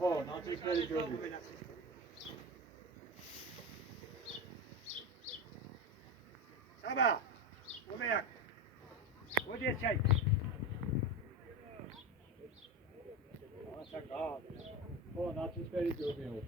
ხო, ნაცრისფერი ჯობი. საბა, უბეაკ. მოდი ჩაი. ასაკა. ხო, ნაცრისფერი ჯობიო.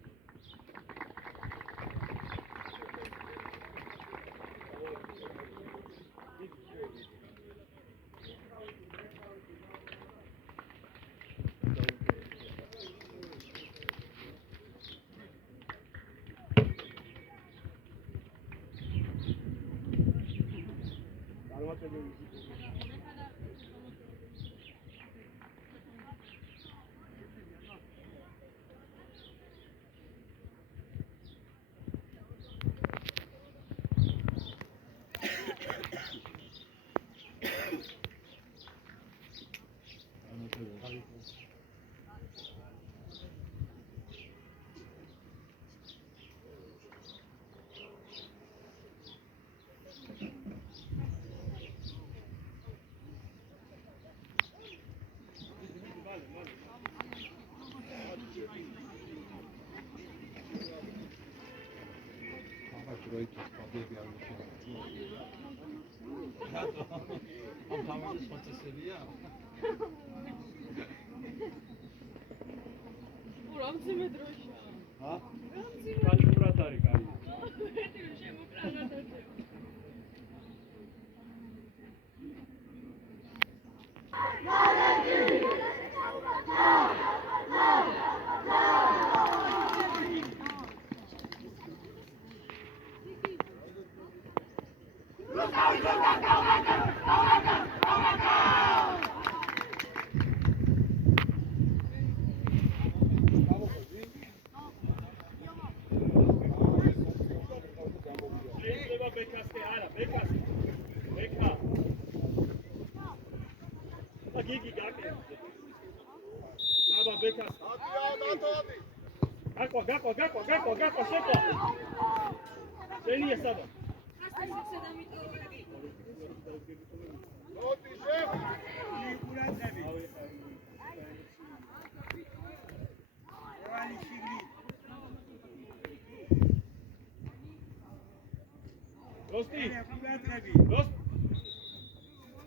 Gako, šepo! Želije sada. I urat sebi. Evani šigli.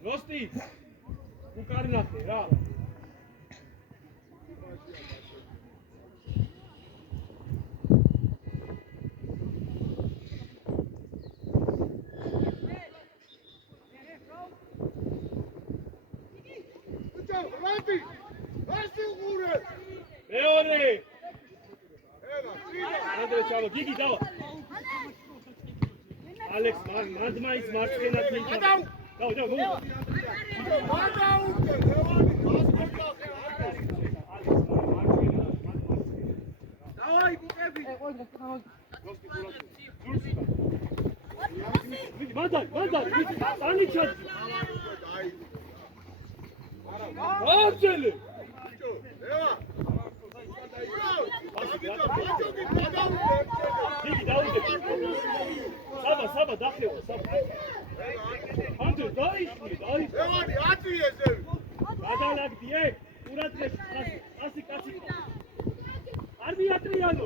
Rosti! Kukarinate, ja. Meore! Andre, čalo, Gigi, dao! Alex, madmais, marskena, tinta. Dao, mogu! Давай, букеби! Мандай, ани чад! Арчели! Саба, дахева, саба. Андре, дай! Ევანი, აწვიე ზევი. გადალაგდი, ყურადღება, კაცი. არ მიატრიანო.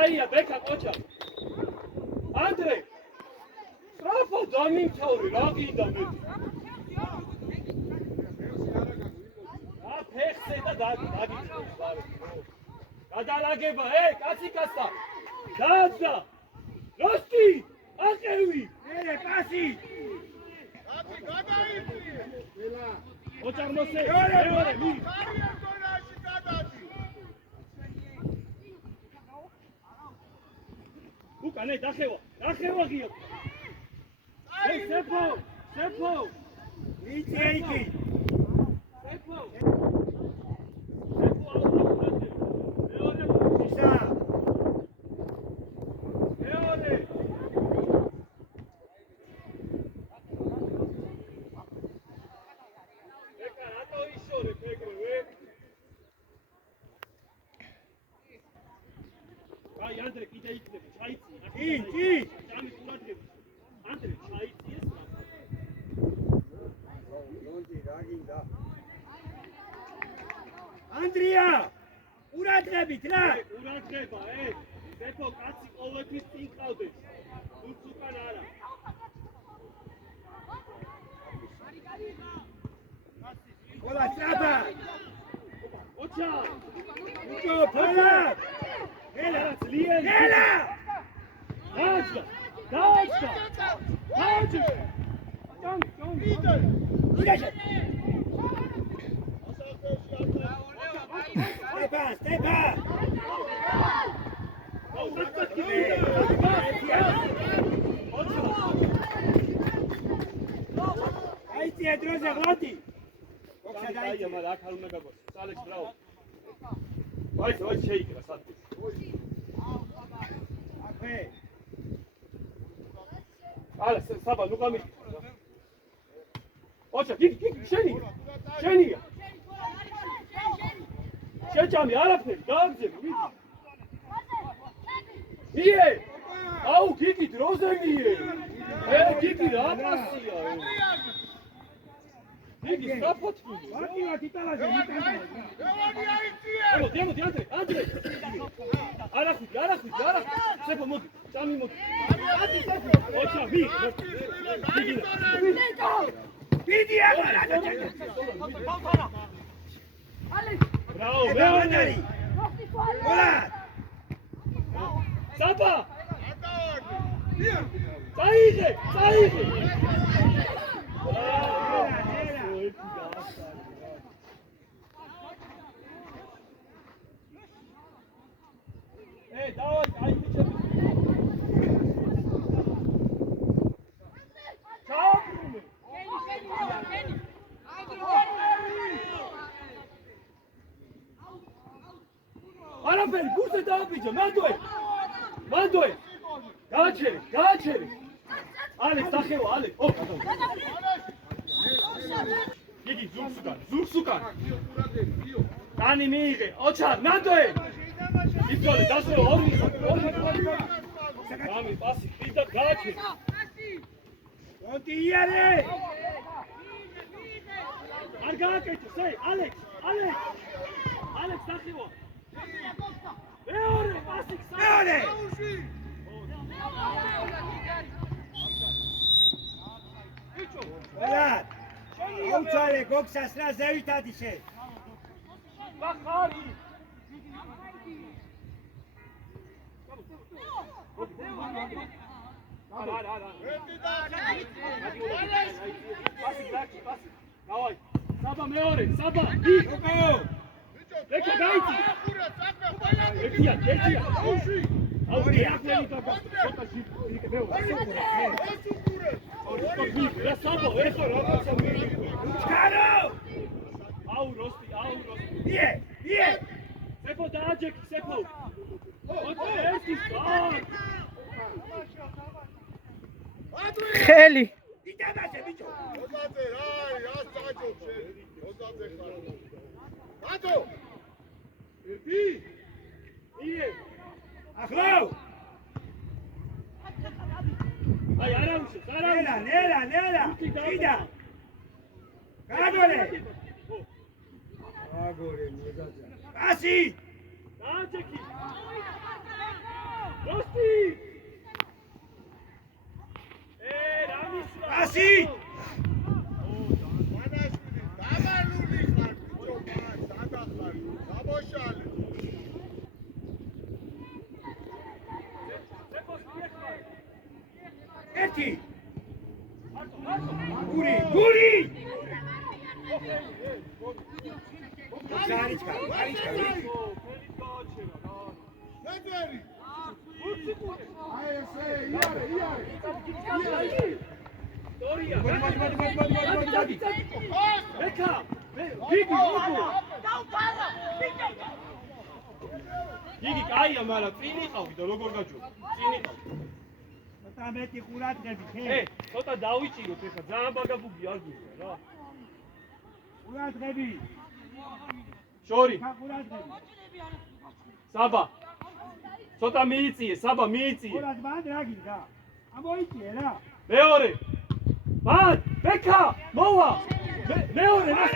Aia, beca, cocha. Andre! Strafo, domin chauri, ragi da me. Pexse da dagi. Gadalageba, kacikasta. Dadda! Rosti! Akevi! Pasi! ოჩა მოსე მეორე მი უკანე დახევა გიო ეი სეფო იცი იქი სეფო Andre, კიდე იქნება, ჩაიცი. კი. ჯამი ყურადღებით. Andre, ჩაიცი ეს რა. ლონჯი რა გინდა? ანდრია! ყურადღებით რა! ყურადღება, სეფო კაცი ყოველთვის წინ ყავდეს. თურქ უკან არა. ყოლა ჭაბა! ოჩა! უჯო ფოლა! Ela, ძლიერს. ela! დააჭდა. ჯონ. იდეშე! სტეპა! აიწია დროზე ღლოდი! აი, მაგრამ აქ არ უნდა გაგოს. ალექს, ბრავო. ვაი, შეიკრა სათქოს. აქვე. ალა, საბა, ნუ გამი. ოჩა, გიგი, შენია. შეჭამი, არაფერი, დააგზები, მიდი. მie! აუ, გიგი, დროზე მie! გიგი, რა პასია? გიგი, საფოთმი. ვაკილაკი ტალაზე მიტანდა. მოდი, ანდრე. არა ხუდი. სეფო, მოდი, ჭამი მოდი. ოჩა, ვიდი აღარა და ბრავო, მეორე. ყოლა! საბა! წაიღე! დავაი, აი მიჩები. ჩააბრუნე. არაფერი, გურზე დააბიჯო, მანდოე. გააჩერი. ალექს, დახევა, ალექს. გიგი, ზურგს უკან. კანი მიიღე, ოჩა, მანდოე. იფოლე, დასწრო, ორი. გამი, პასი, პირდაპირ გააჩერი. ლონტი იარე! არ გააკეთეს, ალექს, დახევა. მეორე, პასი, მეორე! ყოლა! აუცალე გოქსას რა ზევით ადიშე! ბახარი. არა. პასი. დავაი. საბა მეორე, საბა. ოკო! ეკა გაიწი. ეკია. აუში, ახლენი დაბა. ცოტა ჟიტი მეორე. რა საბა, ეხა რაღაცა მიიღო. ჩქარო! აუ როსტი. მie! სეფო დააჯექი, სეფო. ხელი იტანაშე ბიჭო! ახლო! აი არავის. ნელა! იდა! გაგორე! მეზაძე. პასი! დააჯექი. როსტი! რამისლა. პასი! ერთი! გური ზარიჩკა იგი კაია, მაგრამ წინ იყავი და როგორ გაჯო? წინ იყავი. ცოტა მეტი ყურადღებით, ცოტა დავიჭიროთ ეხლა, ძალიან ბაგაბუგი არ გიქნა რა. ყურადღები. შორი. ყურადღები. საბა. ცოტა მიიწიე, საბა მიიწიე. ყურადღად რა გინდა? ამოიწიე რა. მეორე. ბან, ბექა, მოვა. მეორე რა.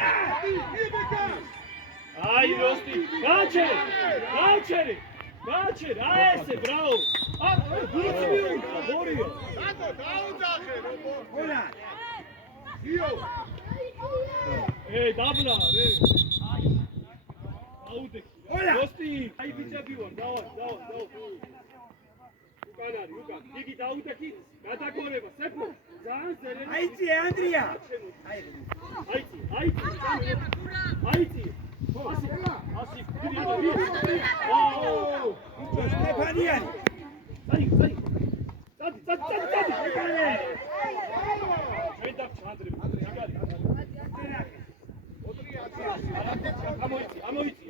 აი როსტი, გაჩერე, აი ესე, ბრავო. გუცი მიუნდა, მორიო. დადო, დაუძახე, როგორ. ყურა. იო. დაბლა, რე. აუდექი. როსტი, აი ბიჭები ვარ, დავა. უკან არის, უკან. იგი დაუდექი, გადაგორება, სეფო. ძალიან ზერენი. აიწიე, ანდრია. აიწიე. ასი, სტეფანიანი. წადი. ჩვენ დავჩანდრებ. ამოიწი.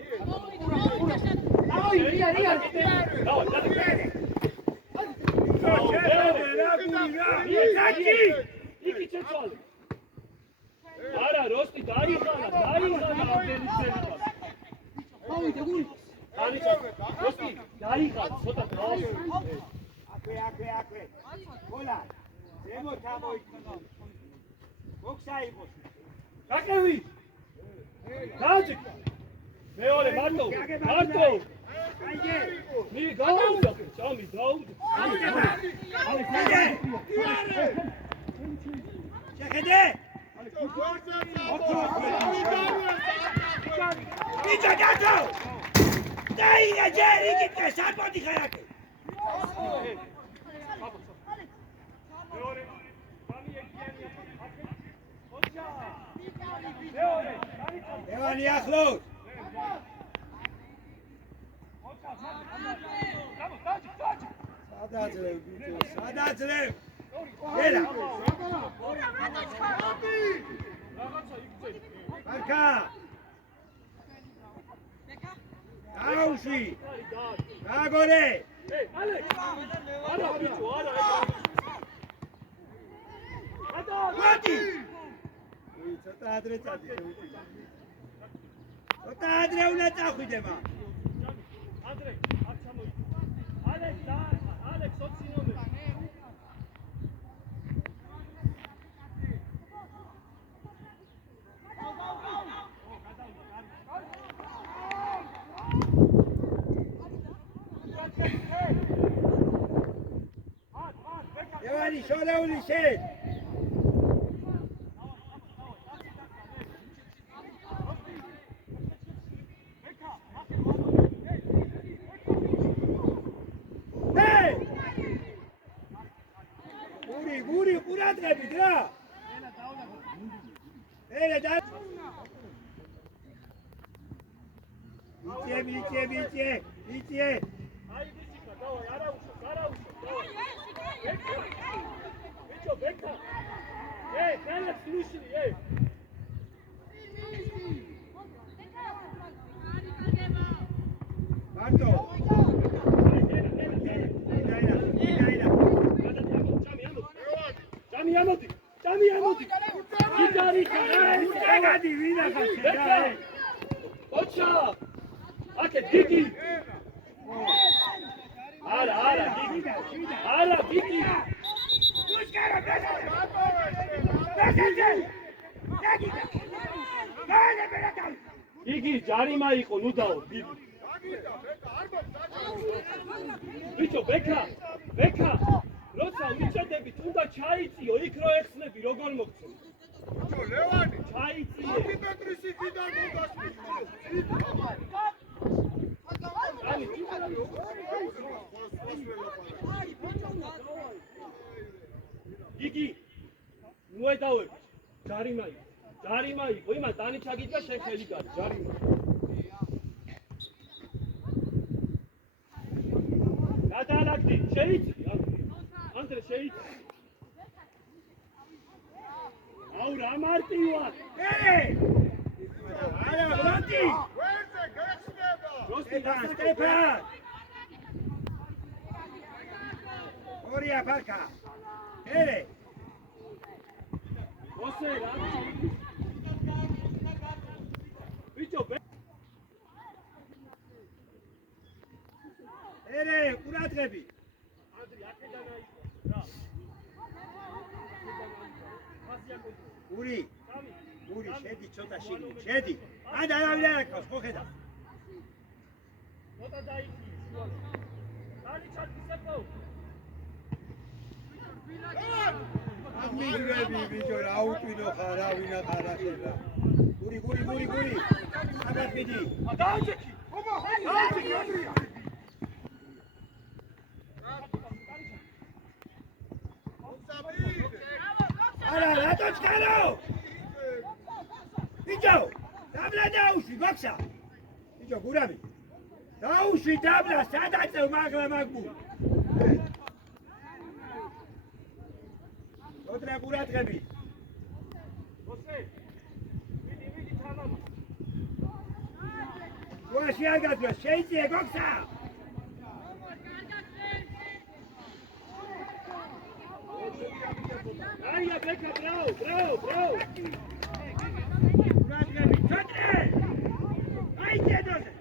იგი შეცვალე. არა, როსტი დაიღალა ამდენი წელი. მოვიდა გული. როსტი დაიღალა, ცოტა დაასრულე. აკვე. ყოლა. ზემოთ ამოიწია. გოქსა იყოს. გაკევი. გაჭი. მეორე მარტო. აიგე. მი გაუძახე, ჩამი დაუძახე. შეხედე. Nicio cazzo! Dai, Jerry, che te salvo di caraca! Devani Akhlos! Sadazlev! Gela! Marca! Aushi! Agore! Mati! Tadre una takhidema. Andrei, facciamo Alex, Alex, otsinome. Devani şöyle şey. Guri, kurat gibi dira. Öyle da. Biçe. Ay bisikla, давай, Arauşo, давай. Beka. Felix, Lucy, Marto. Cambiamoti. Beka. Ocha. Aket Gigi. Ara, Gigi. Gigi, ჯარიმა იყო, ნუ დაო, Gigi. Bicho, Beka. როცა უჩადები, თუნდა ჩაიწიო, იქ რო ეხსნები, როგორ მოგწონს? ბიჭო, ლევანი. ჩაიწიე. 10 მეტრის იქიდან მოგასვით. Gigi, ნუედავები. ჯარიმა იყო, იმას დანი ჩაგიდგა შენ ხელი გარი, ჯარიმა. გადაალაგდი, შეიცი, ანდრე შეიცი. აუ რა მარტივად. არა, ვლანტი! ვერზე გეცნება! სტეფან! ორია ფარკა. ერე! ოსე რა. ბიჭო, ერე, ყურადღები. ანდრე აქედან აიღო. რა. ური, შედი ცოტა შიგნი, შედი. ან არავინ არ აკავს, ხო ხედავ? ცოტა დაიხიე, შუაში. დანი ჩაგისებო. მიგრები ბიჭო რა უტვინო ხარ რა ვინა ხარ ახლა გური სადაც მიდი დააჭექი ობა დააჭექი ანდრია არა რატო ჩქარო ბიჭო დაბლა დაუშვი ბოქსა ბიჭო გურამი დაუშვი დაბლა სადაც მაგლა მაგბუ ოტრა გურადღები ოსე მიდი თანამა ვაში არ გაძლო შეიძლება გოქსა აია ბეკა ბრავ გურადღები ჩოტრე აი დედოზე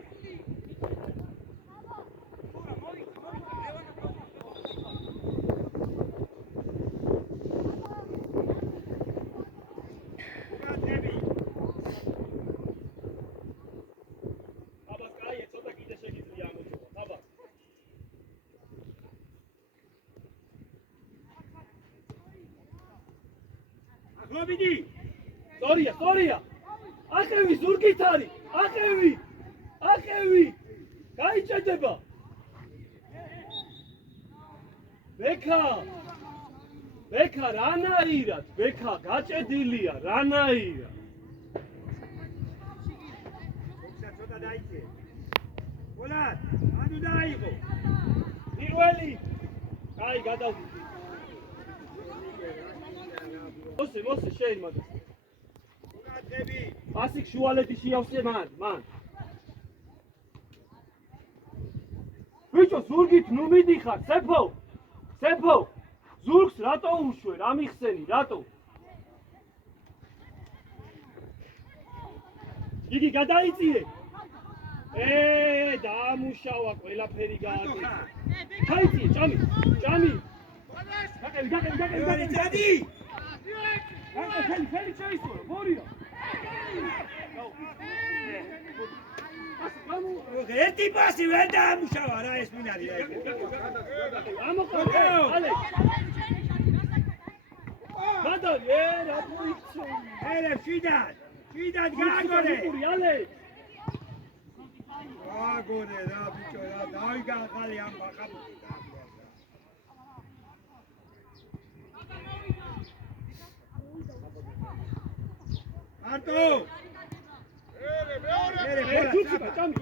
გობიდი სორია აკევი ზურგით არის აკევი გაიჭედება ბექა რანაირად ბექა გაჭედილია რანაირად გოქსა ცოტა დაიწე ბოლად ანუ დაიღო პირველი კაი გადავდი მოსე შენ მაგას გურადღები ასიქ შუალედი შეავსე მან ბიჭო ზურგით ნუ მიდიხარ სეფო ზურგს რატო უშვე რა მიხსენი რატო იგი გადაიწიე დაამუშავა ყველაფერი გააკეთა ჩაიწიე ჭამი გაკევი წადი ფელი შეისვრო მორია ერთი პასი ვერ დაამუშავა რა ეს ვინ არის რა ეს ამოყოლე ალე გადავი რა პოიქცო ერე შიდად გააგორე ალე გააგორე რა ბიჭო რა დაიგახალი ამ ბახაბუთი არტო ერე თუქიბა ჭამი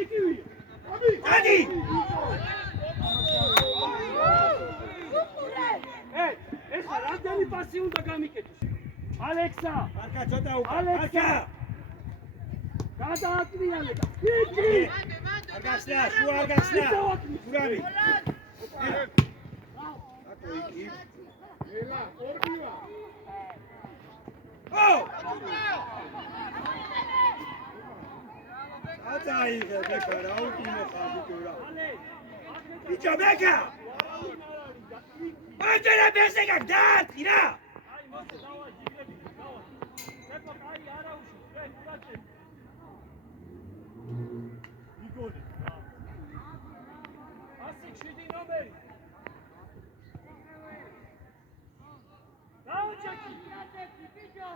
იგივია დადი ეხლა რამდენი პასი უნდა გამიკეთოს ალექსა არკა ცოტა უკან ალექსა გადაატრიალე და იგი არ გახსნა შუა არ გახსნა გურამი აკო იგი ელა ორგივა ო ატაიღე ბეკა რა უკინო ხარ ბიჭო რა ბიჭო ბეკა აჯერა ბესე გაგდაათი რა აი მოსე დავა ჯიგრები დავა სეფო კაი არა უში კურაჭე იგოლი ასიქ 7 ნომერი დაუჭექი ბიჭო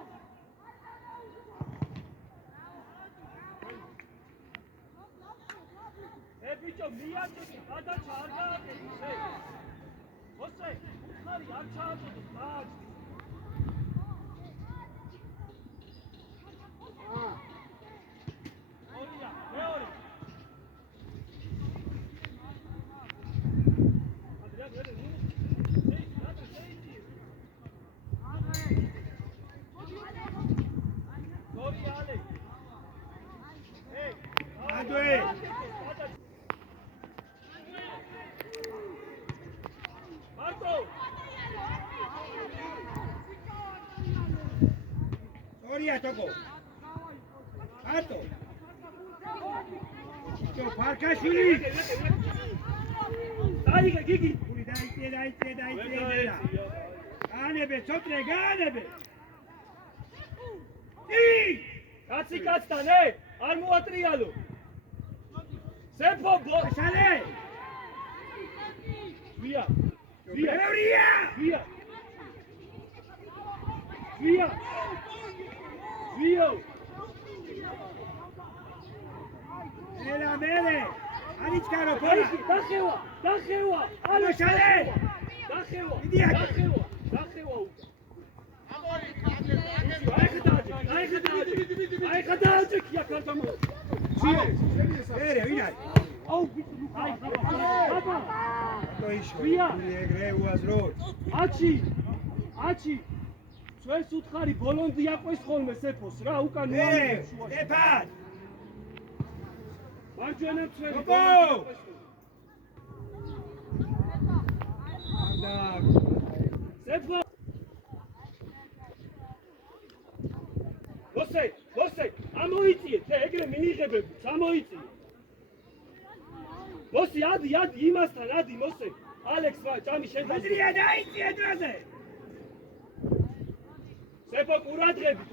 ბიჭო მიაჭექი გადაჭა არ გააკეთე შენ მოსე უთხარი არ ჩააწოდო დააჭი მიდია თოკო. არტო. ჩიჩო ფარკაშვილი. დაიგე გიგი. გული დაიწე. განებე, ცოტრე განებე. კაცი კაცთან არ მოატრიალო. სეფო შალე. ვია. ბევრია. ვიო. ელა მერე. არიჩკარო ფორა. დახევა. ალო შალე. დახევა. მიდია. დახევა. ამორი კადე. აი ხადაჭი ქია ქართამო. მერე ვინ არის? აუ აი ბაბა. то იშო. ვია. ეგრე უაზრო. აჩი. ჩვენს უთხარი ბოლონდი აყვეს ხოლმე სეფოს რა უკან მერე. სტეფან. მარჯვენა ჩვენი. ოპო. სეფო. მოსე, ამოიწიე, ეგრე მიიღებებ, ამოიწიე. მოსი, ადი, იმასთან, ადი, მოსე. ალექს რა, ჭამი შენ. ადრია დაიწიე დროზე. სეფო ყურადღებით,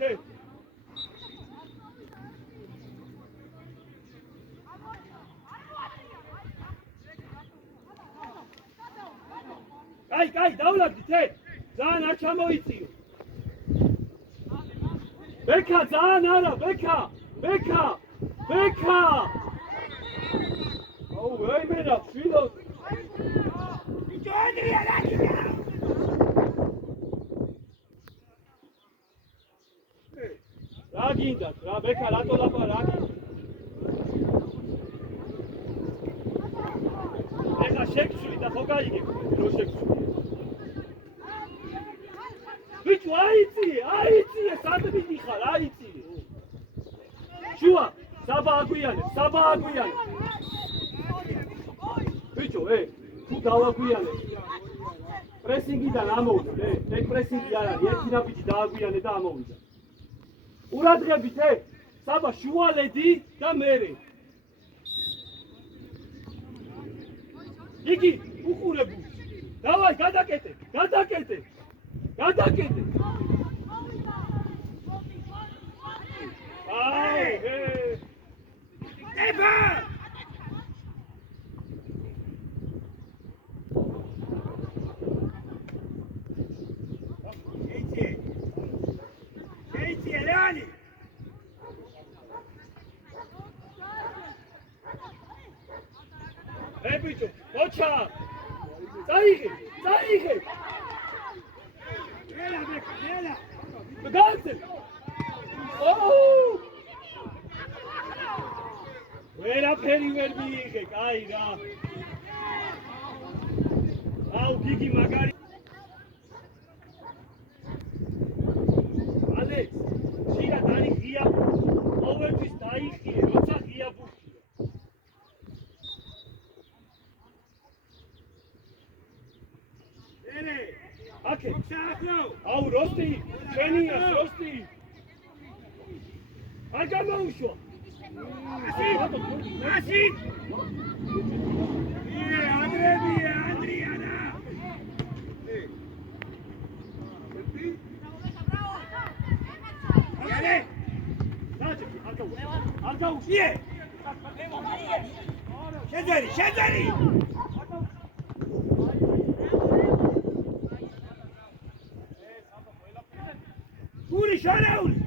კაი, დავლაგდით, ძალიან არ ჩამოიწიო. ბექა, ძალიან არა, ბექა! აუ, ვეიმენა, ფილო. ბიჭო ადრია დაგიდა. რა გინდათ, რა ბექა, რატო ლაპარაკი? ეხა შეგცვლი და ხო გაიგებ, რო შეგცვლი. ბიჭო, აიწიე, სად მიდიხარ, აიწიე. შუა, საბა აგვიანებ. ბიჭო, თუ დავაგვიანებ. პრესინგიდან ამოვიდა, ეგ პრესინგი არ არის, ერთი ნაბიჯი დააგვიანე და ამოვიდა. ყურადღებით, საბა შუალედი და მერე. იგი უყურებულ. დავაი, გადაკეტე. სტეფან. შეიძიე ლეონი. ბიჭო, ოჩა. წაიღე. ელა. განცე. ვერაფერი ვერ მიიღე, კაი რა. აუ, გიგი მაგარი. ალექს, ხშირად არის ღია. ყოველთვის დაიხიე, როცა ღია ბურთია. მერე. აკე. ჩაახლო. აუ, როსტი, ჩვენია, როსტი. არ გამოუშვა. ასი. ადრიანა. Yale! არ გაუშვიე. შეძერი! გული შორეული!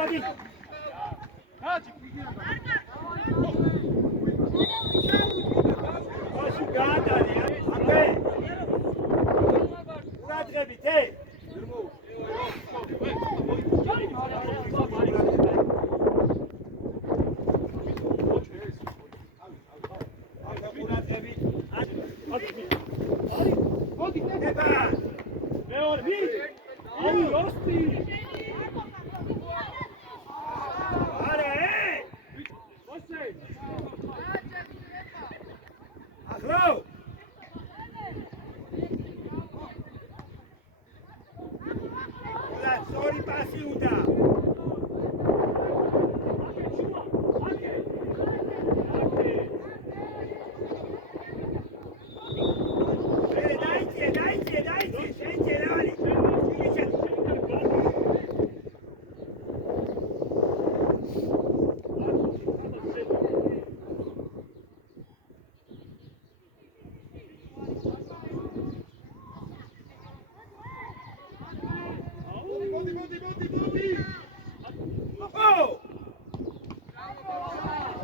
Body.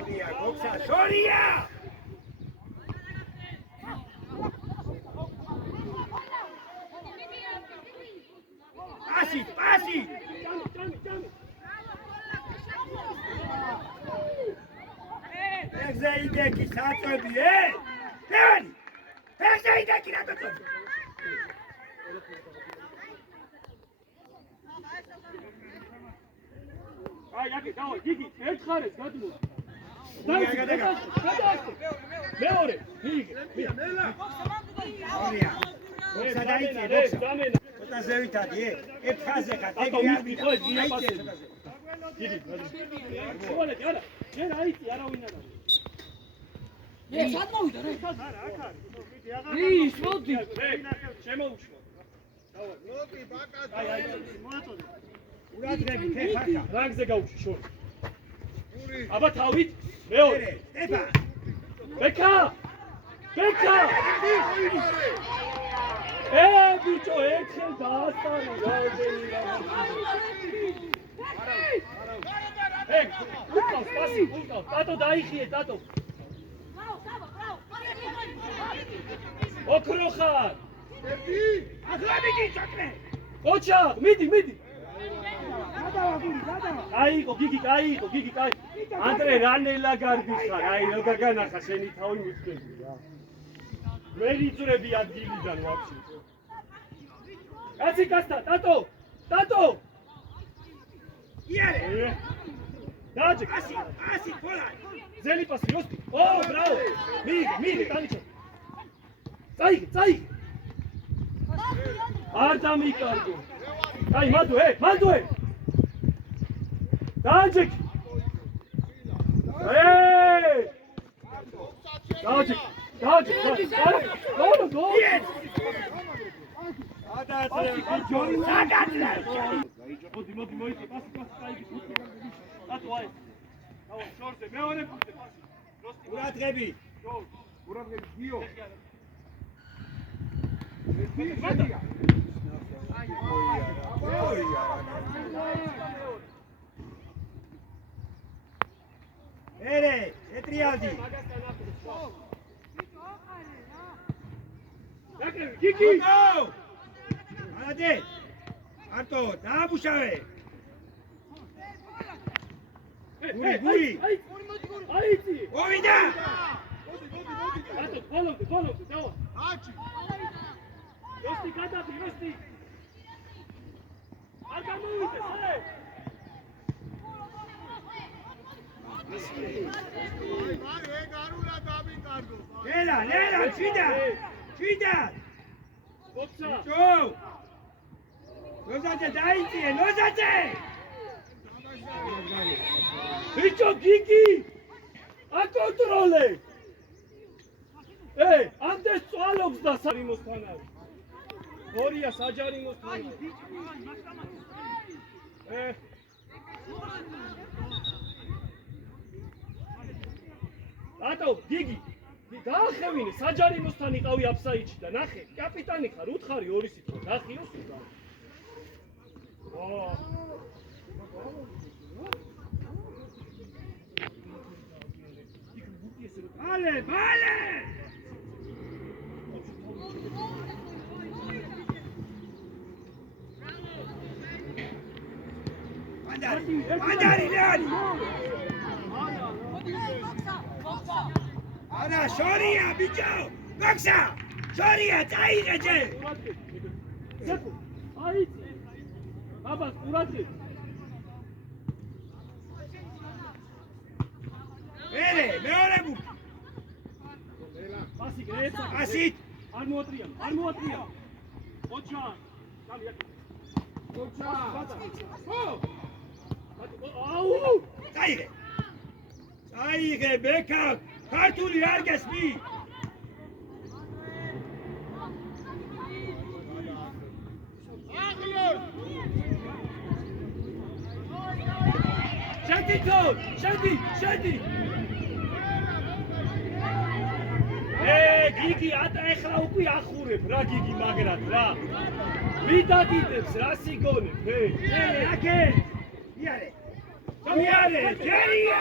შორია გოქსა შორია პასი ეგზე იდექი საწვევი დევანი ეგზე იდექი რა დაწვევი აი აკი დავა გიგი ერთხარეს გადმო გადაასწრე მეორე გიგი მელა შორია გოქსა დაიწია გოქსა ცოტა ზევითადი ერთხაზე ხარ ეგრე არ მიყო გიგი შუალეთი არა შენ აიწი არავინ არა სად მოვიდა რა? არა აქ არის ის მოდი. შემოუშვა მოდი ბაკა აი მოაწოდე ურადღები ხეხახა რანგზე გაუში შორი გური აბა თავით მეორე სტეფა ბეკა ბიჭო ერთხელ დაასწავლე რაოდენი უკავს პასი უკავს ტატო დაიხიე ტატო ოქრო ხარ ახლა მიდი ჩაკრე ოჩა მიდი გადავა გური გადავა კაი ანდრე რანელა გარბი ხარ აი როგორ განახა შენი თავი მიწვევი რა ვერ იწრები ადგილიდან ვაფშე კაცი კაცთა ტატო იარე დაჯე ასი ფოლა ძელი პასი როსტი ო ბრავო მიიღე ტანიჩო წაიღე არ დამიკარგო აი მადუე დაჯე გო მოდი მოიწე პასი წაიღე ტატო აი დავა შორზე მეორე ფუტე პასი როსტი ურადღები გიო ერე ეტრიალდი გიგი არადე არტო დააბუშავე გური აიცი მოვიდა ტატო ბოლომდე დავა აჩი როსტი გადადი როსტი არ გამოვიდეს მარე გარულა დამიკარგო ლელა შვიდა გოცა ჯო ნოზაძე დაიწიე ნოზაძე ბიჭო გიგი აკონტროლე ამდე წვალობს და საჯარიმოსთან არის გორია საჯარიმოსთან ტატო გიგი დაახევინე საჯარიმოსთან იყავი აფსაიდში და ნახე კაპიტანი ხარ უთხარი ორი სიტყვა დახიო სულ ბალე მანდარი არა შორია ბიჭო გოქსა შორია წაიღე ჯე აიცი აბა ყურადღე ერე მეორე ბუ პასი გრეცა ასით არ მოატრია ოჩა გამი აქ ოჩა აუ წაიღე ბეკა ქართული არ გესმი შედი გიგი ატეხლა უკვე ახურებ რა გიგი მაგრად რა ვიდადიდებს რა სიგონებ აკე იარე მიარე, ჯერია.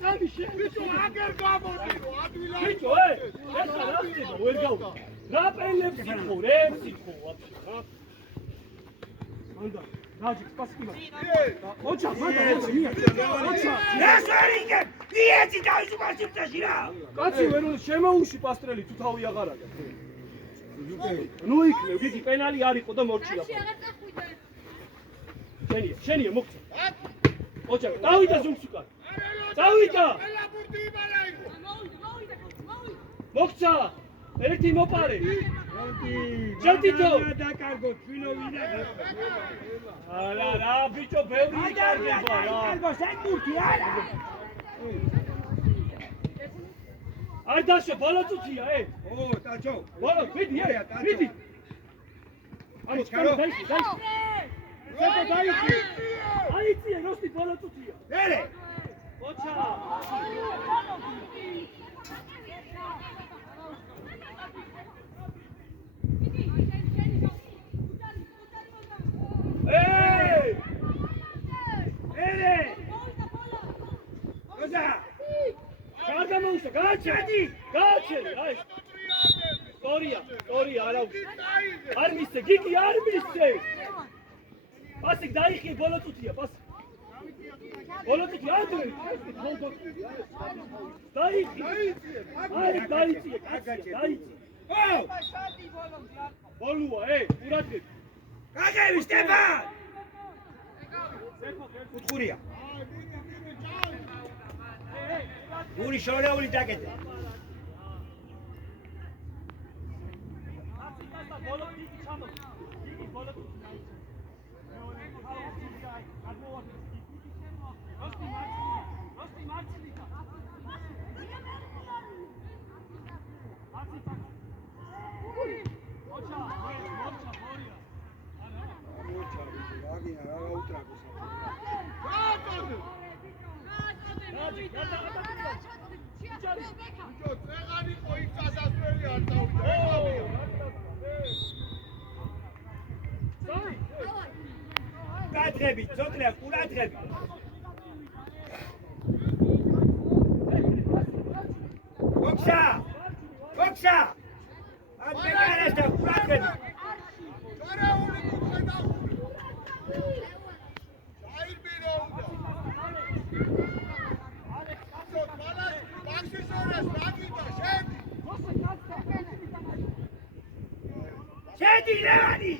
სამი შე. ბიჭო აგერ გამოდიო ადვილად ბიჭო, ეხლა რა ხდება? ვერ გავუდა. რა პენლებს იყო, რემს იყო ვაფშე, რა? მანდა, რაჯი, სპასკიმა. ოჩა, მანდა, ოჩა. რასარიგე, მიეცი თავისუფალ სივრცეში რა. კაცი ვერ უნდა შემოუში პასტრელი თუ თავი აღარ აქვს. ნუ იქნებ, გიგი პენალი არ იყო და მორჩია. შენია მოგცა. ოჩა, დავიდა ზურგს უკან. დავიდა. ელაბურდი იმალა იყო მოგცა. ერთი მოპარე. ჯეთითო. დაკარგო, ჩვინო ვინა. არა, რა ბიჭო, ბევრი იკარგება რა. დაკარგო, სენგურთი არა. არ დაშო, ბოლო წუთია, ო, ტაჩო. ბოლო, ვიდი, ვიდი. აი, ჩქარო. დაიჭი. ზედა დაიჭი. აიწია, როსტი ბოლო წუთია. ერე. ოჩა. ერე. გოზა. გარდამოუშვა, გააჩენი, აი. სტორია, არა უშ. არ მისცე, გიგი არ მისცე. პასი დაიხი, ბოლო წუთია, პასი. ბოლო წუთია, ადრე. დაიხი. აი, დაიწია, დაიწია. ო! ბოლოა, ურადღებ. გაგები, სტეფან! უთხურია. გური შორეული დაკეთე. ბოლო გიგი ჩამო. გიგი ბოლო წუთია. როსტი მარცინიკა. ოჩა, ბორია. აგინა რა უტრაგოს. ბიჭო წეღანი ყო იქ გასასვლელი არ დავიდა გადღები, ცოტა ყურადღები. გოქსა! ან მეკარეს და ყურადღები. გარეული კუთხე დახურე დაირბირო უნდა ბიჭო მალას ბაქსისორეს რაგიდა შედი ლევანი!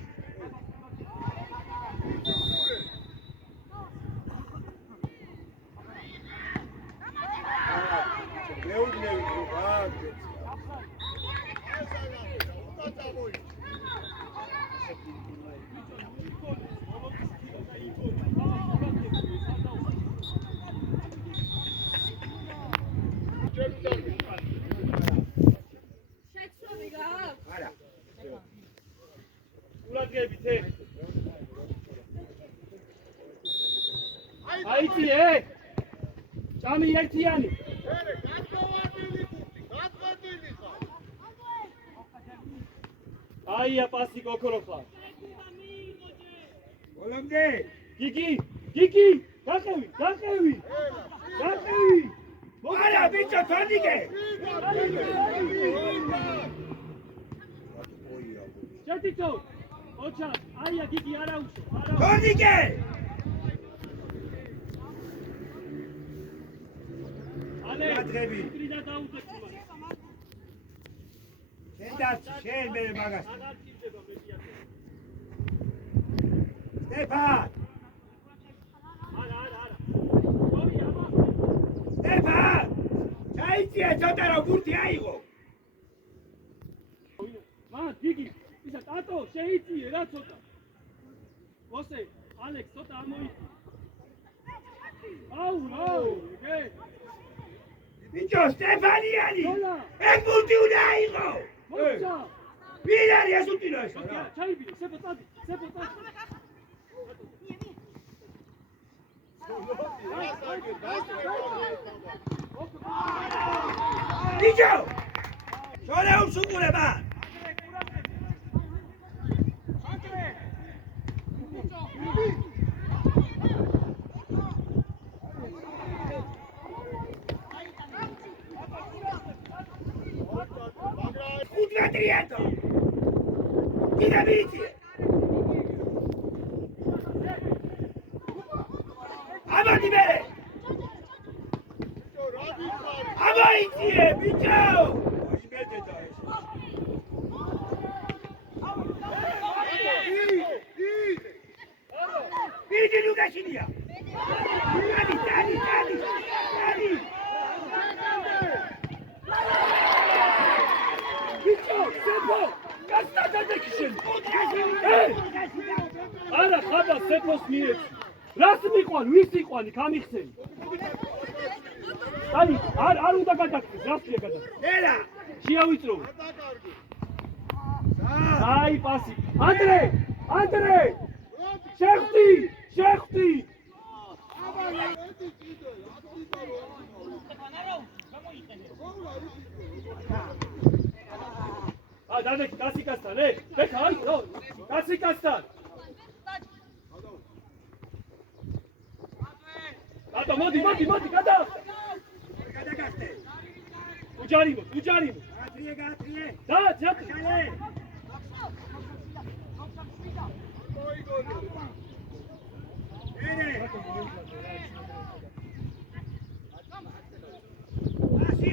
აიწიე! ჭამი ერთიანი! აია პასი გოქროხა! ბოლომდე! გიგი! გაყევი! არა ბიჭო თორნიკე! ჯეთითო! ოჩა! აია გიგი არა უშო! თორნიკე! გადღები! ტრიდა დაუძებს მას! შენ მე მაგას! სტეფან! არა! სტეფან! ჩაიწია ცოტა რომ ბურთი აიღო! გიგი! ისა ტატო შეიწიე რა ცოტა! მოსე! ალექს ცოტა ამოიწი! აუ! ბიჭო სტეფანიანი! ეგ ბურთი უნდა აიღო! მოცა! ვინ არის ეს უტინო ეს? ჩაიბირო, სეპოტადი! ბიჭო! შორეულს უყურება! Patriato! Dica Vici! Avanti bene! Avanti! Vicio! Vici Luca Cilia! Dani! Vicio! Sepo! Castata Dekisin! არა ხაბა სეფოს მიეც რას მიყვან ვის იყვანი გამიხსენი აი არ უნდა გადაგხდეს რას შეიძლება გადაგხდეს Ela! შეავიწრო აი პასი ანდრე შეხტი დადექი კასიკასთან ბექა აი კასიკასთან Tato, modi, gada! Gadagaste! Ujarimo! Gatrie! Da, Šale! Bene! Asi!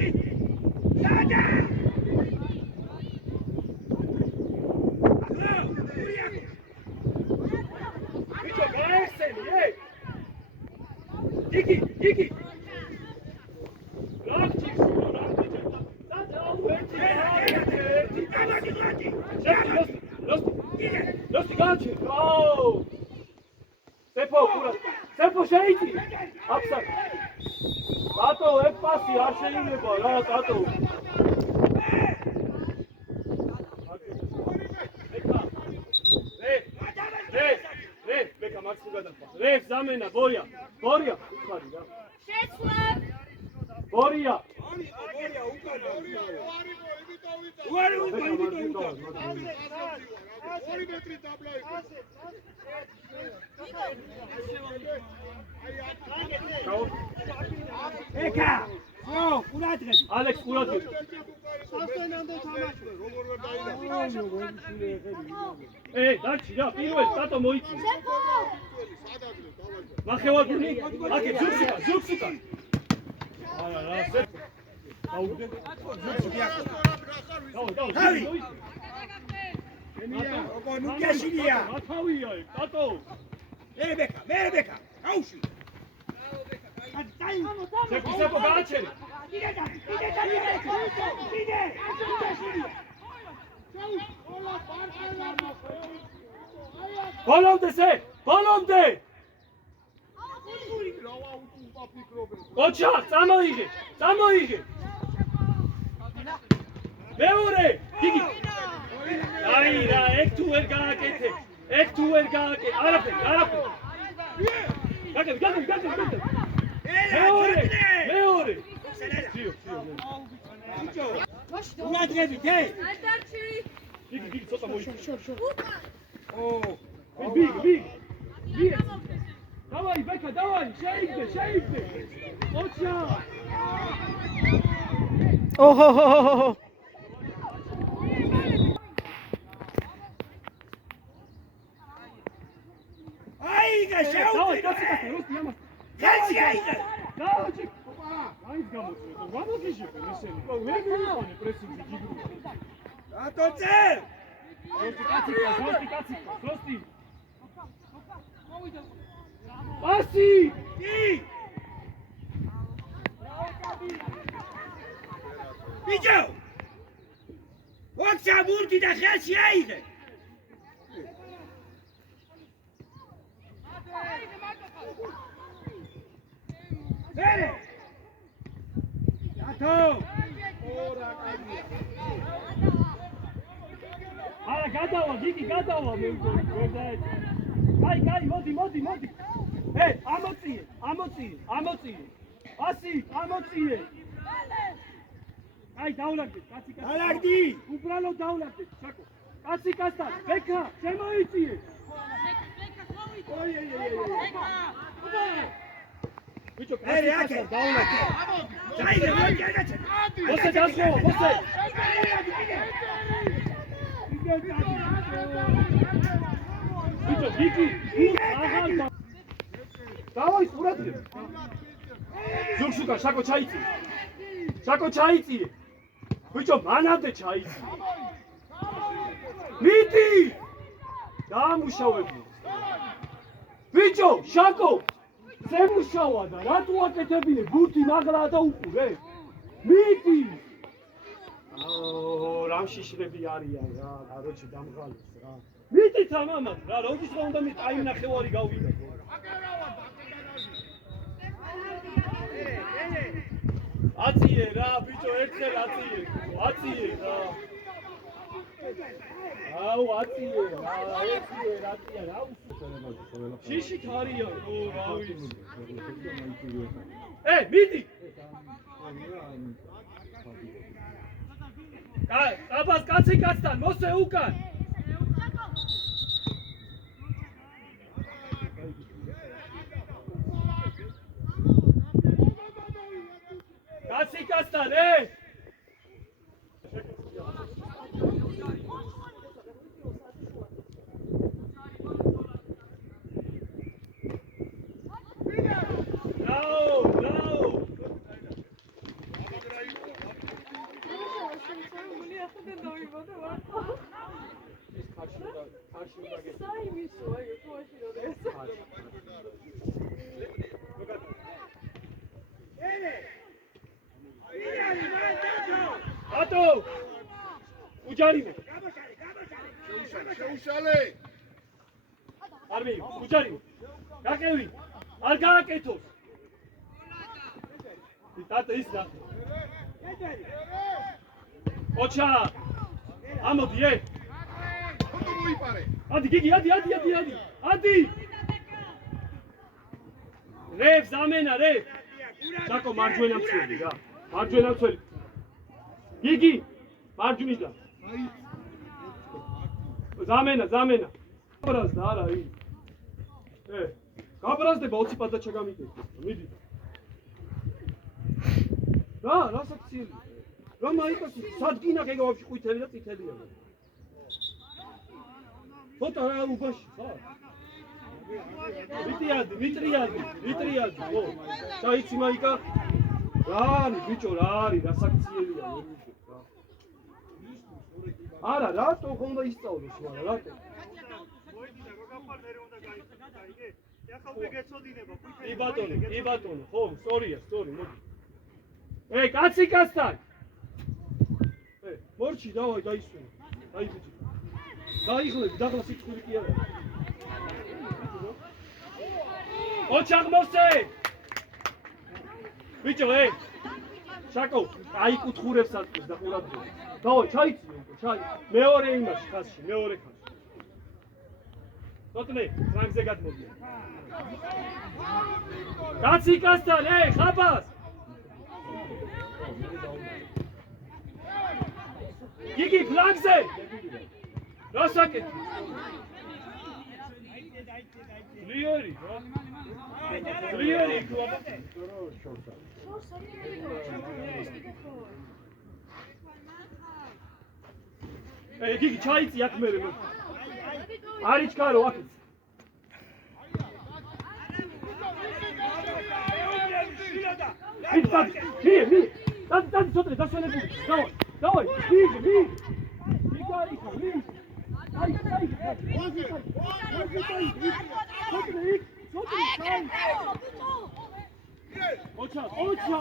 Sada! Bicho, gaeseni, Digi! Losti gaci! Oh! Sepo შეიჭი! აფსა! Tato, ეგ პასი არ შეიძლება რა, Tato! Ბეკა მაქსიმ გადახვა. ზამენა, ბორია, უხარი რა. შეცვლა! ბორია! Eka! Oh, quratrები. ალექს ყურადღება. დაჩი რა, პირველ Tato მოიწი. ნახევარგული, აკე ზუგს უკან. არა, რა, სეფო. დაუდგე. Havi! Oko nukashiliya! ათავია ეგ, Tato. Merebeka! Aushi! სეფო გააჩერე. ბოლომდე! ოჩა, წამოიღე! მეორე, დიდი. აი რა, ეგ თუ ვერ გააკეთე. არაფერი. გაგებ. მეორე. Quratrები, დე! ადარჩი! დიდი ცოტა მოიწე. Oh! ბიგ. დავაი, ბექა, შეიგდე. ოჩა! ოჰო! Aigă, დავაი, șeau! კაცი, როსტი ამას. Calci aigă! დავაჭი. აი გამოწვე. გამოგიჟე ესენი. ვერ მივიყვანე პრესინგი ჯიგრუ. Atoțel! როსტი. პასი! Ii! Vicio! Oxa burti da ხელში აიღე! Bene! Tato! არა, გადავა, დიდი გადავა მე მგონი, ვერ დაეცა. კაი, მოდი. ამოწიე. პასი, ამოწიე. აი, დაულაგდეთ, კაცი. Alagdi! უბრალოდ დაულაგდეთ, საკო. კაციკასთან, ბექა, შემოიწიე. ბიჭო, ერი აკე, დაუნაკე. დაიგე, მოგიაგაჩე. მოსე დასწრო, მოსე. ბიჭო, გიგი, აღარ დავაი სურათი. ზურგშუკა, შაკო ჩაიწი. შაკო ჩაიწი. ბიჭო, მანამდე ჩაიწი. მიდი! დაამუშავებდი. ბიჭო, შაკო, ზემუშავა და რატო აკეთებინე? ბურთი მაგრაა და უყურე. მიდი! რამშიშრები არიან რა, კაროჩი დამღალეს რა. მიდით ამამად რა, როდის რა უნდა მე ტაიმ ნახევარი გავვიდა. აციე რა, ბიჭო, ერთხელ აციე, აციე რა. აუ, აციე რა, აციე რა, შიში თარია, ო, რა ვიცი. მიდი! აბას კაცი კაცთან, მოსე უკან. კაცი კაცთან, ატო უჯარიმე შეუშალე არმი უჯარიმე გაკევი არ გააკეთოს ტატა ის და ოჩა ამოდი მოიპარე ადი გიგი ადი რევ ზამენა რევ საკო მარჯვენა მცველი რა მარჯვენა მცველი გიგი მარჯვნიდან ზამენა გაბრაზდა არა ის გაბრაზდება 20 პატა ჩაგამიგეთ მიდი რა საკციელი რა მაიკას სადგინა გეგა ვაფშე ყვითელი და წითელია ფოტო რა უბაში ხა მიტრიადი ო საიცი მაიკა რა არის ბიჭო რა არის რა საქციელია არა რატო ხონდა ისწავლოს მაგრამ რატო ი ბატონო ხო სწორია მოდი კაცი კაცთან მორჩი დავაი დაისვენე აი ბიჭო დაიხლები დაღლა სიცხული კი არა ოჩაღ მოსე ბიჭო შაკო აიკუთხურებს საწყის და ყურადღება დავაი ჩაი მეორე იმაში ხაზში მეორე ხაზში თოთნე ფრანგზე გადმოდია კაცი კაცთან ხაბას გიგი ფრანგზე რასაკეთ ლიერი გუაბა გიგი ჩაიწი აქ მერე არიჩქარო აქ მი დადი ცოტა დასვენებული დავაი მი გიგარიქა მი აი ოჩა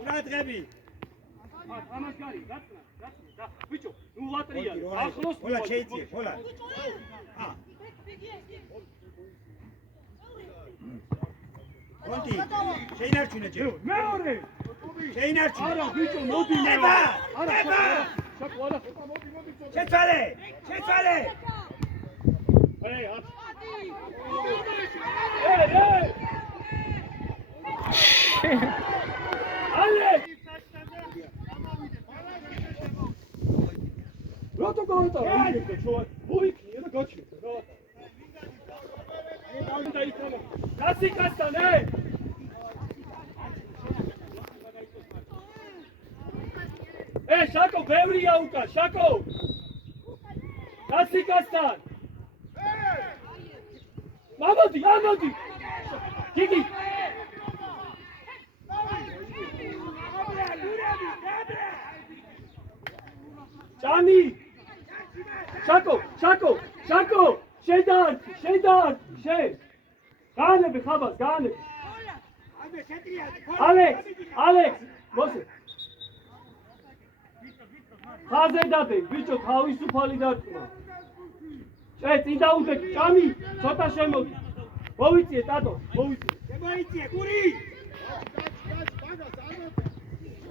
ურადღები ამას გარი გაწნა და ბიჭო ნუ ლატრია ახლოს ხოლა შეიწიე ხოლა კონტი შეინარჩუნე ჯერ მეორე შეინარჩუნე არა ბიჭო მოდი ნება არა შაკო არა შეცვალე ალექ რატო გავატარა იქ შოა მოიქნია და გაჩერდა გავატარა გასიკასთან შაკო ბევრია უკან შაკო გასიკასთან ამოდი გიგი ჭანი შაკო შედარ გაანები ხაბას გაანები ალექს მოსე ხაზე დადე ბიჭო თავისუფალი დარტყმა წინ დაუდეკი ჭამი ცოტა შემოდი მოვიწიე ტატო მოიწიე გური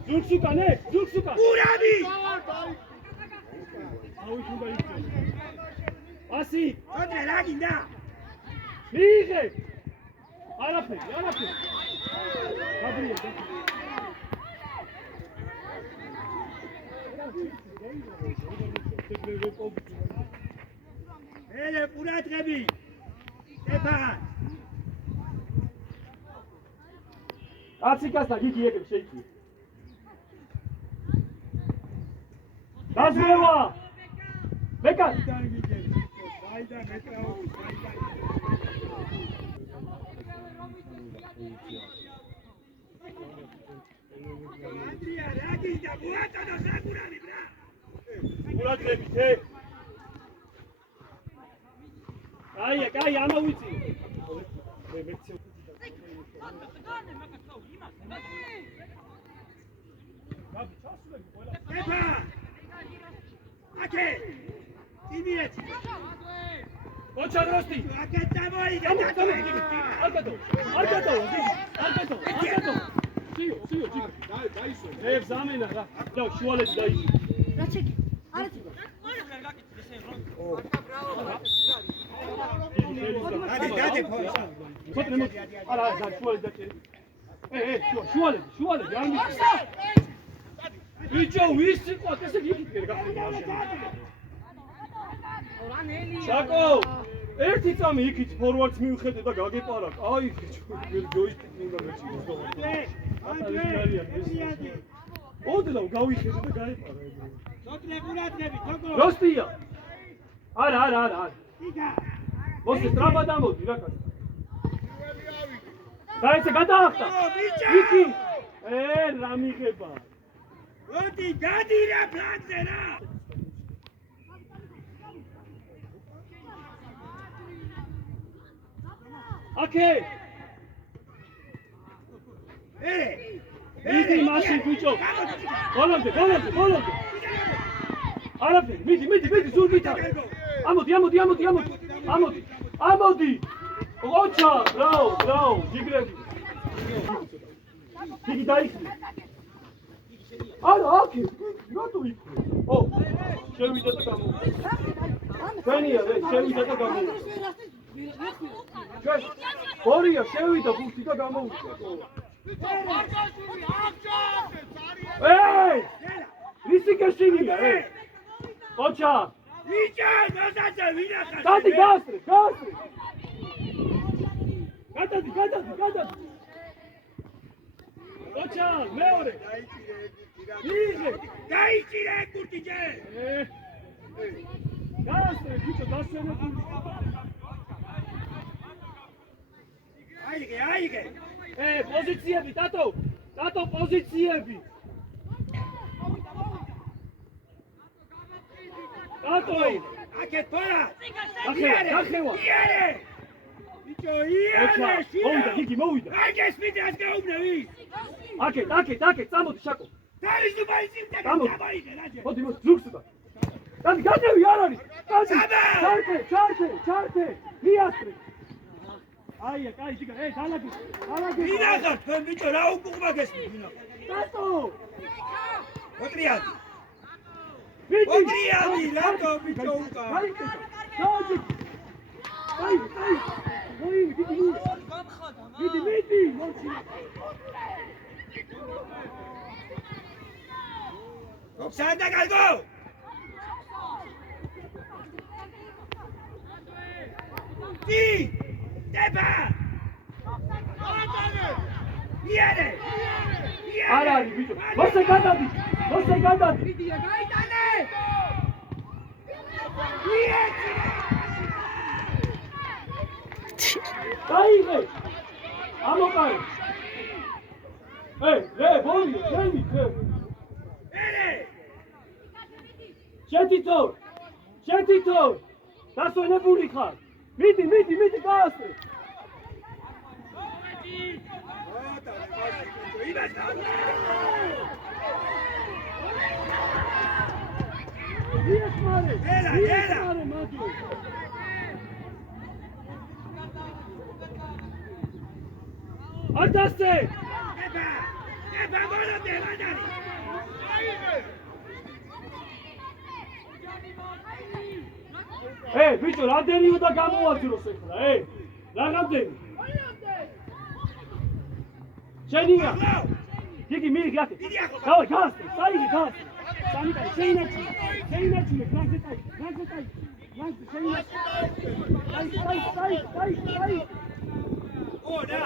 ზურგს უკან გურამი პასი ოთრე რა გინდა მიიღე არაფერი გაბრიე ელე ყურადღები სტეფან აციკასთან გიგი ეგრე შეიქმნა გაზრევა მეკა ანდრია რა გინდა მოატანა საკურამი ბრა ყურადღებით კაი ამოვიწი აკე იმიეთი ოჩა როსტი აკე წამოიგე არგატო სიო ზამენა რა და შუალეთი დაიჭი რა ჩეკი არეთი დადი ფორსა ხოთრე მო არა შუალეთი დაჭერი შუალეთი არ მიწი ბიჭო ვის იყო ესე გიგიგერ გახდება შაკო ერთი წამი იქით ფორვარდს მივხედე და გაგეპარა აი ჯოისტიკ მინდა მეჩი ოდნავ გავიხედე და გაეპარა ოთრე ყურადღები თოგო როსტია არა იგა მოსე ტრაბა დამოდი რა კაცო დაიце გადაახტა იქი რა მიღება ოდი გადი რა ფლანგზე რა აკე მიდი მაშინ ბიჭო ბოლომდე არაფერი მიდი ზურგითა ამოდი ოჩა ბრავ ჯიგრები იგი დაიხნე არა აკე რატო იქნე შევიდა და გამოვიდა ჩვენია შევიდა და გამოვიდა ორია შევიდა ბურთი და გამოვიდა რისი გაშინია ოჩა ვიჭა ნოზაძე ვინახა დადი გასწრე გადადი ოჩა მეორე დაიჭირე კურტიჯე გასწრე ბიჭო დასვენებული აიგე პოზიციები ტატო პოზიციები ტატო აკე თორა ახევა ბიჭო იარე მოვიდა გიგი მოვიდა აგეს მიდას გაუბნევი აკე წამოდი შაკო თავისუფალი გამოდი რაჯე მოდი ზურგს უკან დადი გადევი არ არის ჩარტე მიასწრე აია კაი ჭიკა დალაგე ვინახარ თქვენ ბიჭო რა უკუღმა გესმის ვინახარ ტატო ოტრიანი რატო ბიჭო უკან აი მიდი ოქსანდა გალგო დი დეპა იარე არ არის ბიჭო მოსე გადადი ვიდია გაიტანე იეთი გაიღე ამოყარე რე ბოლი შენი ერე შეთითო დასვენებული ხარ მიდი გაასწრე იესმარე მაგო ატასე დეპა ბოლო დევადარი ბიჭო რამდენი უნდა გამოვაძროს ეხლა რა რამდენი შენია იგი მიგათე დავай გასწრე საიდე გასწრე სამიტარი შეინაჩი გრაგზეტაი შეინაჩი ონა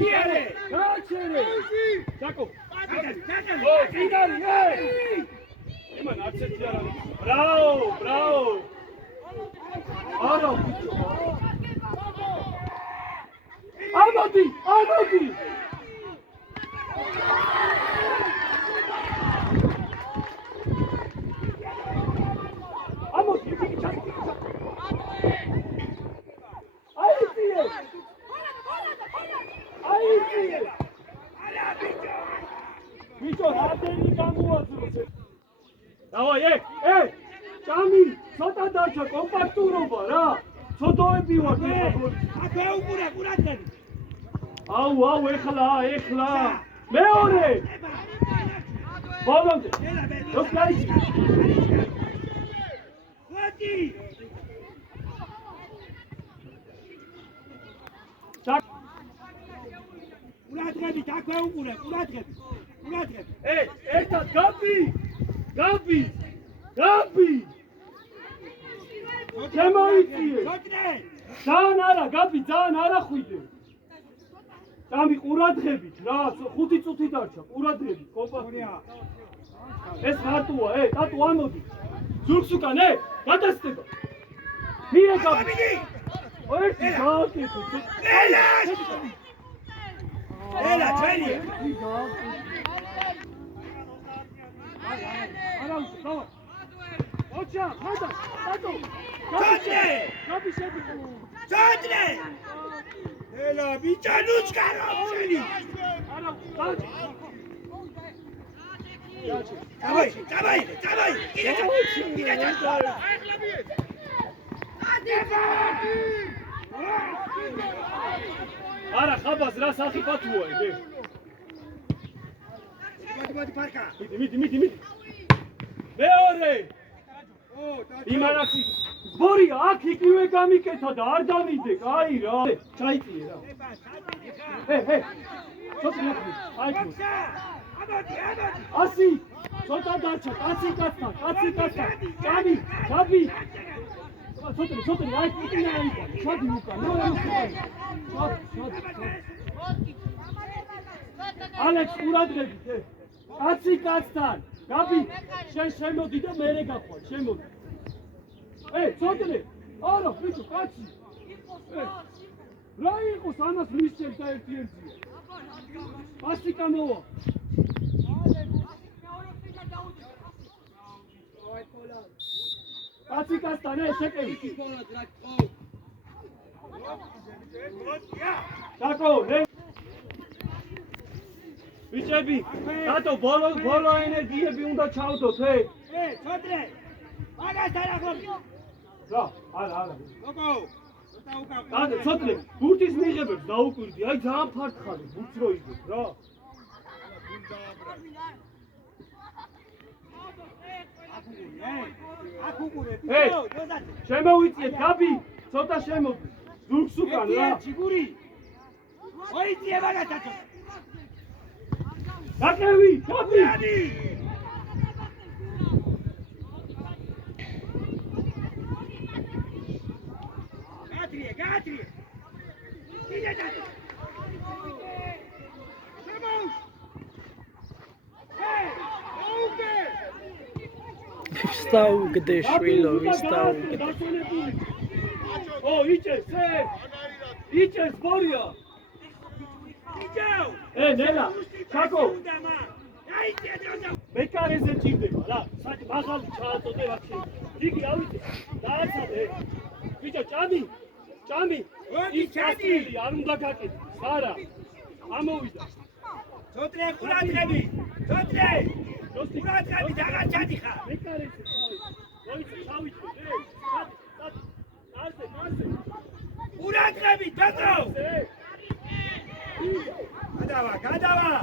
იარე გაჩერე საკო წინარი იმან არც ერთი არ არის ბრავო არა ამოდი ბიჭო რამდენი გამოვაძროს დავაი ჭამი ცოტა დარჩა კომპაქტურობა რა ცოტოები ვარ აკა უკურა ყურადღები აუ ეხლა მეორე ბოლომდე როქაიჩი ვადი ყურადღები აკა უკურა ყურადღები ერთად გაბი შემოიწიე ძალიან არა გაბი ძალიან არა ხვიდე წამი ყურადღებით რა 5 წუთი დარჩა ყურადღებით კომპაქტურია ეს მარტოა ტატუ ამოდი ზურგს უკან გადასწრება მიერე გაბი ერთი გააკეთე ელა ჩვენია არა დავარ ოჩა ხადა ტატუ ჩადრე ელა ბიჭანუჩკარო შენი არა დავარ დავაი კიდე ჩავა არა ხაბას რა სახი პათუა ეგ მოდი პარკა მიდი მეორე იმანაცი ბორია აქ იგივე გამიკეთა და არ დამიდე კაი რა ჩაიწიე რა ცოტა ასი ცოტა დარჩა კაცი ჭამი გაბი ცოტა აი კიდე აიყო ჩადი უკან ალექს ყურადღებით კაცი კაცთან გაბი შენ შემოდი და მერე გახვარ შემოდი ცოტა არა ბიჭო კაცი რა იყოს ამას მისცემ და ერთი პასიკა მოვა კაცი კაცთან შეკევი საკო ბიჭები რატო ბოლო ენერგიები უნდა ჩავდოთ ცოტა მაგასთან ახლობი. რა, არა. გოგო. ცოტა უკან. და ცოტნე, ბურთის მიღებებს დაუკვირდი, აი ძალიან ფართხარი, ბურთს რო იგებ, რა. ეი, შემოვიწიეთ, გაბი, ცოტა შემოდი. ზურგს უკან რა. ჩიგური. მოიწიე მაგასაც. გაკევი, გაბი. გაათრიე. კიდე დადო. ვსტაუგდე შვილო, ვსტაუგდე. ო, იჭეს, იჭეს ბორია. იჭაო. ნელა, ჩაკო. დაიწე დროზე. მეკარეზე ჭირდება რა, საჭი მაღალი ჩააწოდე ვაფშე. იგი ავიწე, დააცადე. ბიჭო, ჭამი. ოდი ჩადი. არ უნდა გაკეთე. არა. ამოვიდა. ცოტნე ყურადღები. ცოტნე. ყურადღები დაგაჩადი ხარ. მეკარეზე ჩავი. მოიწე, ჩავიწე. კარზე. ყურადღები, დადო. გადავა.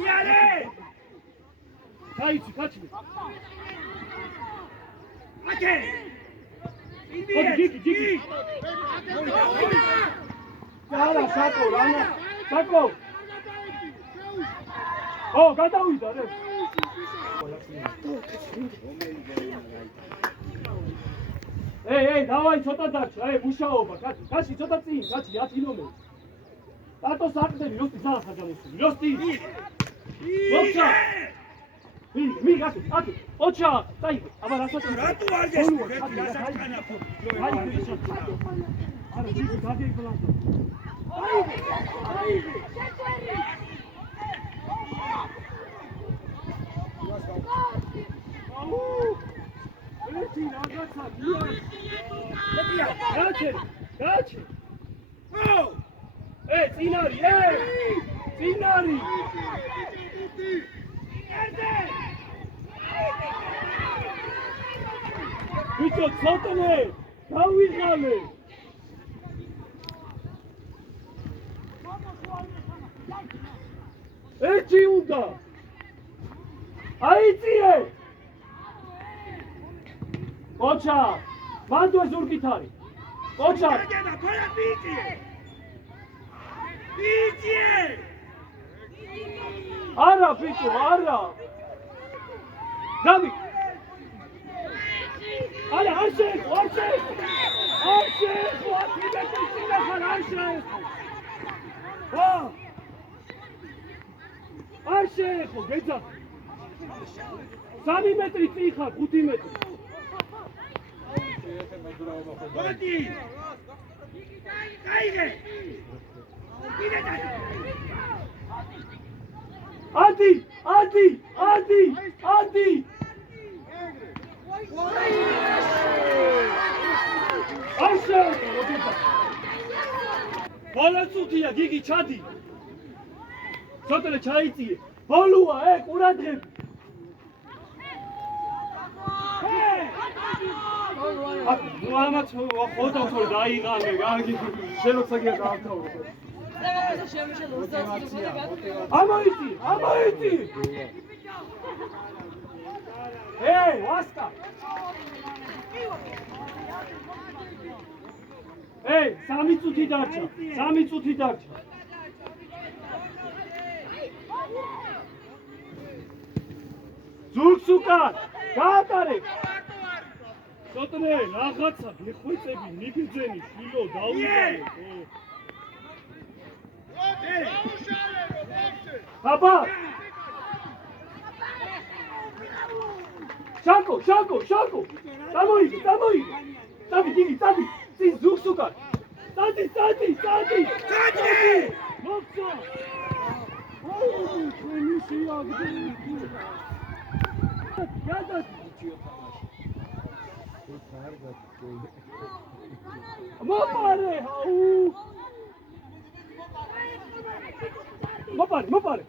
იარე! ჩაიცი, გაჩნი. აკე! გიგი. არა, საკო, რანა. საკო. ო, გადავიდა რე. ეი, დავაი ცოტა დარჩა, მუშაობა, კაცი, ცოტა წინ, კაცი, 10 ნომერი. ტატო საყდები, როსტი ძალიან საჯანოსული, როსტი. მოხდა. მი, გასულ, აკი, ოჩა, დაიგე, აბა რასაც რატო არ გესმის, რასაც კანაფო. არა, გიგი, გადაიგლანდა. აიგე. ერთი რაღაცა გაჩე. წინარი. ბიჭო, ცოტნე, გავიღალე. ერთი უნდა. აიწიე. ოჩა, მანდო ზურგით არის. ოჩა. ბიჭი! არა, ბიჭო, არა. დავი. არა, არ შეეხო. არ შეეხო, არ შეეხო. არ შეეხო, გეძა. 3 მეტრი წინ ხარ, 5 მეტრი. მოდი! გაიგე! კიდე დადო! ადი! არ შეეხო, გეძა. ბოლოცუთია, გიგი, ჩადი. ცოტნე ჩაიწიე. ბოლოა, ყურადღები. ამაც ხოდა თორე დაიღალე, კარგი, შენოცაგია დაავთავო. ამოიწი. ვასკა. 3 წუთი დარჩა. ზურგს უკან, გაატარე. ცოტნე, რაღაცა გეხვეწები, მიგძენი, შვილო, დაუგალე. აბა! შაკო! დამოიგე! წადი, გიგი, წადი! წინ ზურგს უკან! წადი! მოხდა! ჩვენი შეაგდები. მოპარე, აუ! მოპარე.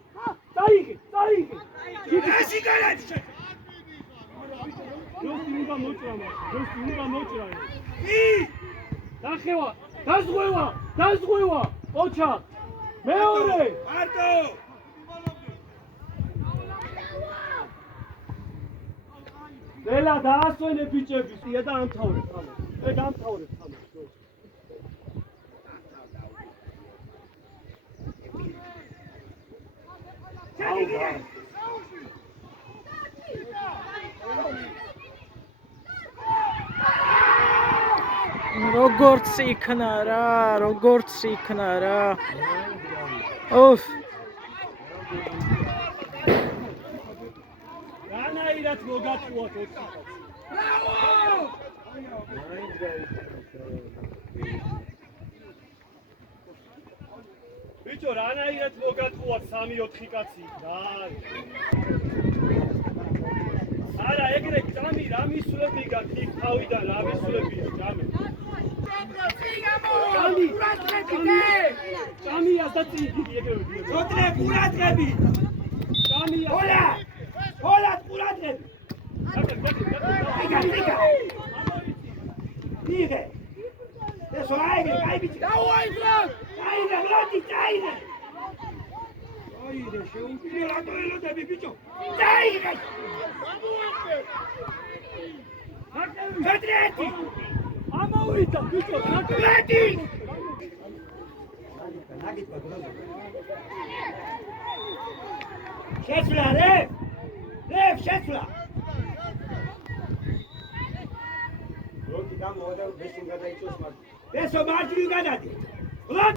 დაიღე. ესი გარეთ. ჯოსი უნდა მოჭრა. კი. დახევა, დაზღვევა. ოჩა. მეორე. მარტო. ნელა დაასვენე ბიჭები, სია და ამთავრებ ხამას. გამთავრებ ხამას. როგორც იქნა რა. ოф. რანაირად მოგაწუათ 20. ბიჭო, რანაირად მოგაწუათ 3-4 კაცი. არა, ეგრე წამი რა მისვლები გაქვს იქ თავიდან რა მისვლებია წამი. წამიას და წიგიდი ეგრევე. შოტრე ყურადღები. წამია. ჰოლა ყურადღები. იგე. ეს აიგე, აი ბიჭი. აიგე, ბრატი, აიგე. აიგე, შეუპირე რატო ელოდები ბიჭო. აიგე. შოტრეთი. ამოვიდა ბიჭო, შოტრეთი. შეცვლა რე. შეცვლა. როდი გამოვიდა ბესინ გადაიწოს მაგ. ესო მარჯვნივ გადადი. ვლად.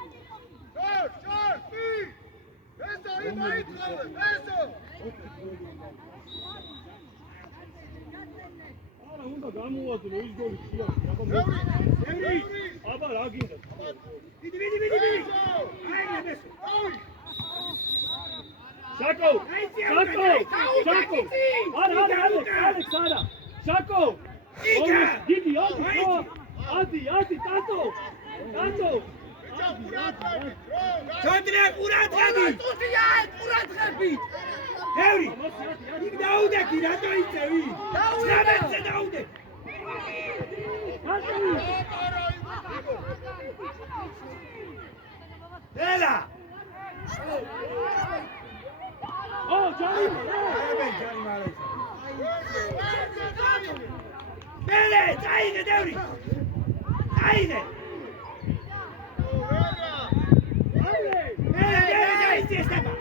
არა, უნდა გამოვადრო ის გოლი ხია. აბა რა გინდა? დიდი. აიგე ბესო. შაკო. არა, ალექს არა. შაკო. დიდი, ადი, ტატო. შოტრე ყურადღები. ჰევრი. იქ დაუდექი, რატო იწევი? დაუდექი. ელა. ჯარი. მელე, წაიღე დევრი. წაიღე. მელე, დაიძიე სტეპა.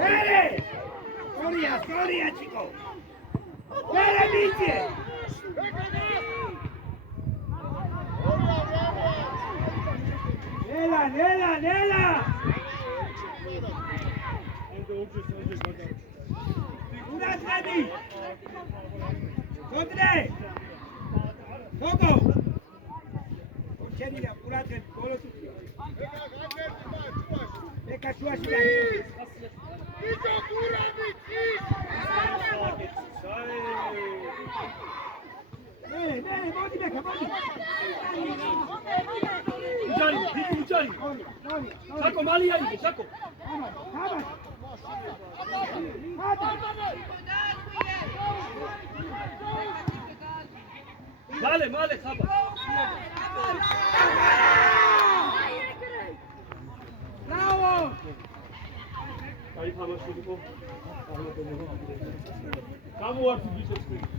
მელე. სორია, ჩიკო. მელე მიძიე. ნელა. ყურადღები. შოტრე. გოგო. ჩემია ყურადღები ბოლოს უწია. ეკა შუაში და. ბიჭო ყურები მერე, მოდი ბექა, მოდი. უჯარი. შაკო მალი აიღე, შაკო. მალე ხაბა. ბრავო! აი თამაში იყო. გამოართი ბიჭებს.